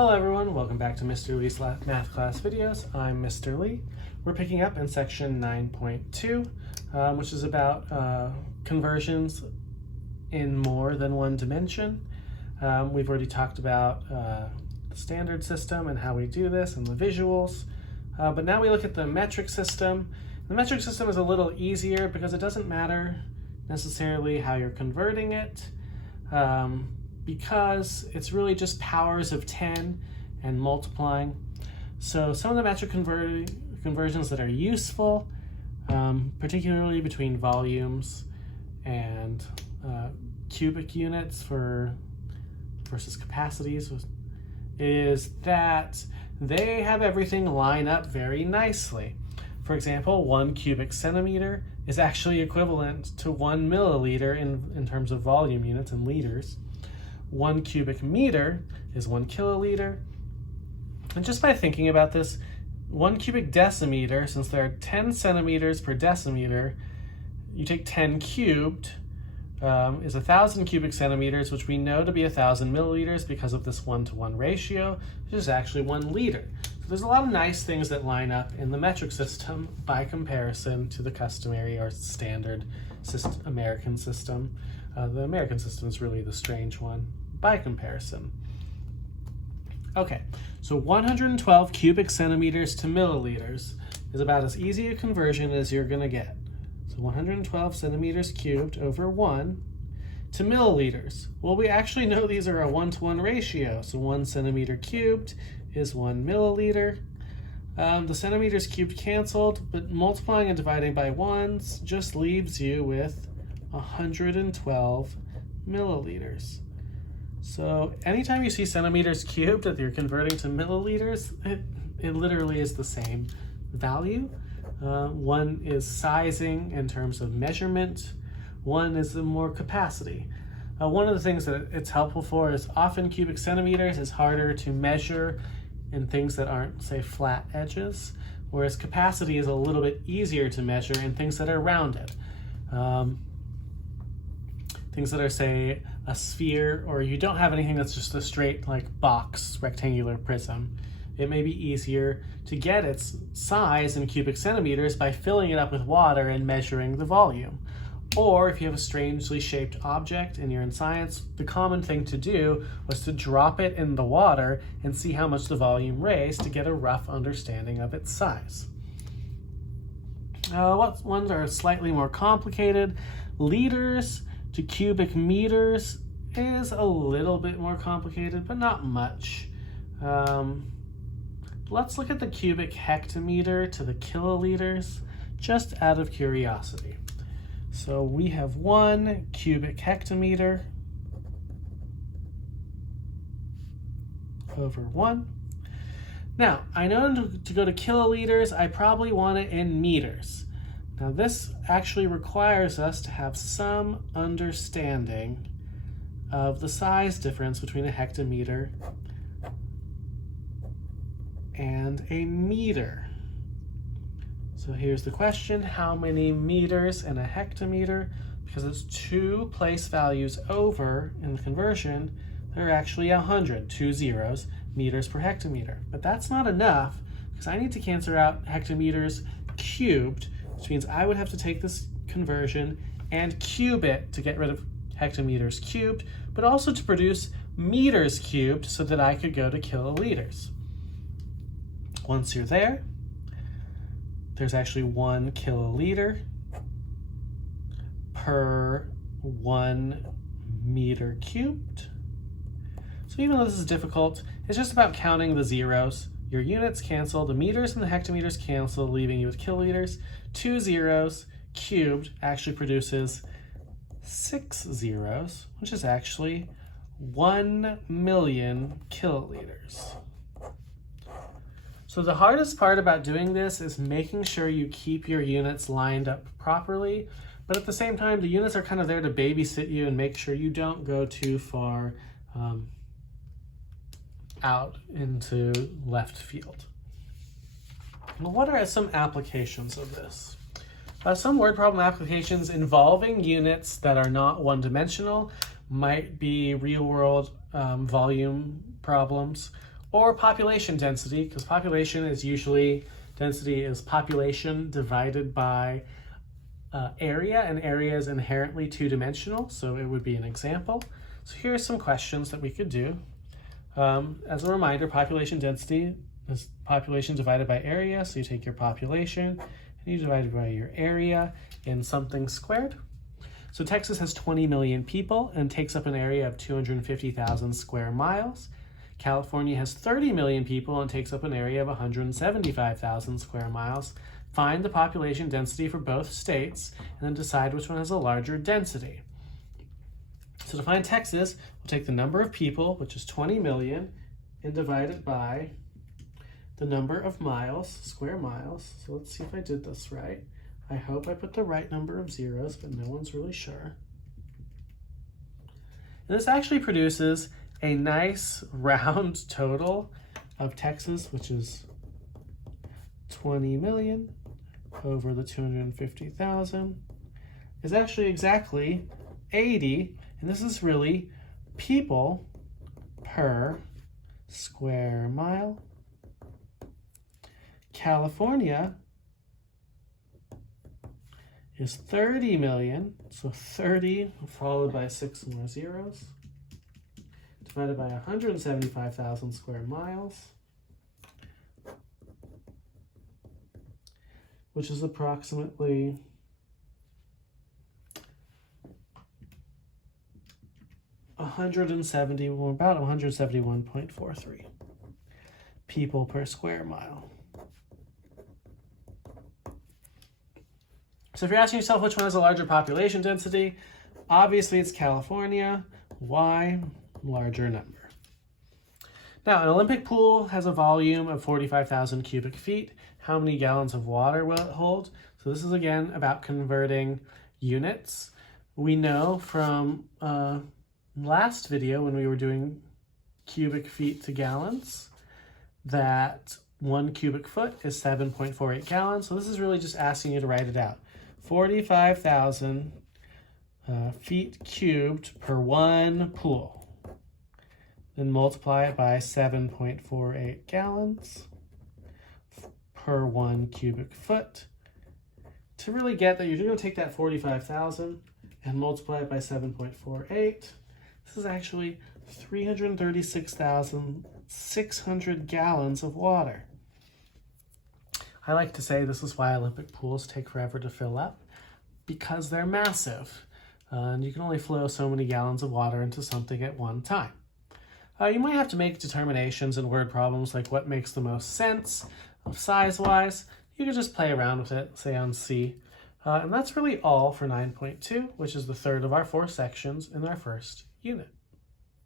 Hello everyone, welcome back to Mr. Lee's math class videos. I'm Mr. Lee. We're picking up in section 9.2, which is about conversions in more than one dimension. We've already talked about the standard system and how we do this and the visuals, but now we look at the metric system. The metric system is a little easier because it doesn't matter necessarily how you're converting it, because it's really just powers of 10 and multiplying. So some of the metric conversions that are useful, particularly between volumes and cubic units versus capacities, is that they have everything line up very nicely. For example, 1 cubic centimeter is actually equivalent to 1 milliliter in terms of volume units and liters. 1 cubic meter is 1 kiloliter. And just by thinking about this, 1 cubic decimeter, since there are 10 centimeters per decimeter, you take 10 cubed, is 1,000 cubic centimeters, which we know to be 1,000 milliliters because of this 1-to-1 ratio, which is actually 1 liter. So there's a lot of nice things that line up in the metric system by comparison to the customary or standard American system. The American system is really the strange one by comparison. Okay, so 112 cubic centimeters to milliliters is about as easy a conversion as you're going to get. So 112 centimeters cubed over 1 to milliliters. Well, we actually know these are a 1-to-1 ratio. So 1 centimeter cubed is 1 milliliter. The centimeters cubed canceled, but multiplying and dividing by ones just leaves you with 112 milliliters. So anytime you see centimeters cubed that you're converting to milliliters, it literally is the same value. One is sizing in terms of measurement. One is the more capacity. One of the things that it's helpful for is often cubic centimeters is harder to measure in things that aren't, say, flat edges, whereas capacity is a little bit easier to measure in things that are rounded. Things that are, say, a sphere, or you don't have anything that's just a straight, like, box, rectangular prism. It may be easier to get its size in cubic centimeters by filling it up with water and measuring the volume. Or if you have a strangely shaped object and you're in science, the common thing to do was to drop it in the water and see how much the volume raised to get a rough understanding of its size. What ones are slightly more complicated? Liters to cubic meters is a little bit more complicated, but not much. Let's look at the cubic hectometer to the kiloliters, just out of curiosity. So we have 1 cubic hectometer over 1. Now, I know to go to kiloliters, I probably want it in meters. Now this actually requires us to have some understanding of the size difference between a hectometer and a meter. So here's the question: how many meters in a hectometer? Because it's 2 place values over in the conversion, there are actually 100, 2 zeros, meters per hectometer. But that's not enough, because I need to cancel out hectometers cubed, which means I would have to take this conversion and cube it to get rid of hectometers cubed, but also to produce meters cubed so that I could go to kiloliters. Once you're there, there's actually 1 kiloliter per 1 meter cubed. So even though this is difficult, it's just about counting the zeros. Your units cancel, the meters and the hectometers cancel, leaving you with kiloliters. 2 zeros cubed actually produces 6 zeros, which is actually 1 million kiloliters. So the hardest part about doing this is making sure you keep your units lined up properly, but at the same time, the units are kind of there to babysit you and make sure you don't go too far out into left field. Well, what are some applications of this? Some word problem applications involving units that are not one-dimensional might be real-world volume problems, or population density, because population is usually, density is population divided by area, and area is inherently two-dimensional, so it would be an example. So here are some questions that we could do. As a reminder, population density is population divided by area, so you take your population and you divide it by your area in something squared. So Texas has 20 million people and takes up an area of 250,000 square miles. California has 30 million people and takes up an area of 175,000 square miles. Find the population density for both states and then decide which one has a larger density. So to find Texas, we'll take the number of people, which is 20 million, and divide it by the number of miles, square miles. So let's see if I did this right. I hope I put the right number of zeros, but no one's really sure. And this actually produces a nice round total of Texas, which is 20 million over the 250,000 is actually exactly 80, and this is really people per square mile. California is 30 million, so 30 followed by 6 more zeros, divided by 175,000 square miles, which is approximately about 171.43 people per square mile. So if you're asking yourself which one has a larger population density, obviously it's California. Why? Larger number. Now, an Olympic pool has a volume of 45,000 cubic feet. How many gallons of water will it hold? So this is again about converting units. We know from last video when we were doing cubic feet to gallons that 1 cubic foot is 7.48 gallons. So this is really just asking you to write it out. 45,000 feet cubed per one pool. Then multiply it by 7.48 gallons per 1 cubic foot. To really get that, you're going to take that 45,000 and multiply it by 7.48. This is actually 336,600 gallons of water. I like to say this is why Olympic pools take forever to fill up, because they're massive. And you can only flow so many gallons of water into something at one time. You might have to make determinations in word problems like what makes the most sense size-wise. You can just play around with it, say on C. And that's really all for 9.2, which is the third of our 4 sections in our first unit.